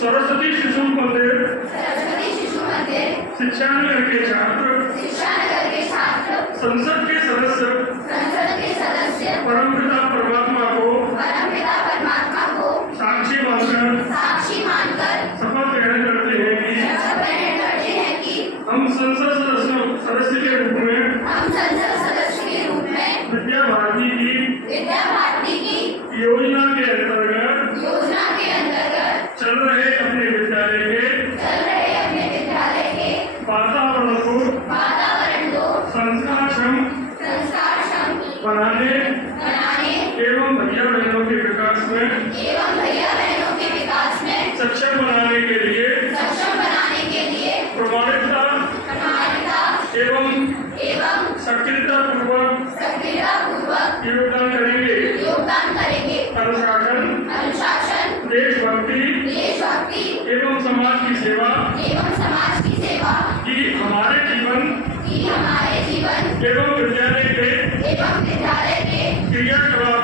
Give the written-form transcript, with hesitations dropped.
सरस्वती शिशु मंदिर शिक्षा नगर के छात्र संसद के सदस्य परमपिता परमात्मा को साक्षी मानकर शपथ ग्रहण करते हैं कि हम संसद सदस्य के रूप में विद्या भारती की योजना के अंतर्गत चल रहे अपने विद्यालय के वातावरण को संस्कारक्षम बनाने एवं भैया बहनों के विकास में सक्षम बनाने के लिए प्रमाणिकता एवं सक्रियता पूर्वक योगदान करेंगे। अनुशासन देशभक्ति एवं समाज की सेवा की हमारे जीवन एवं विद्यालय के क्रियाकलाप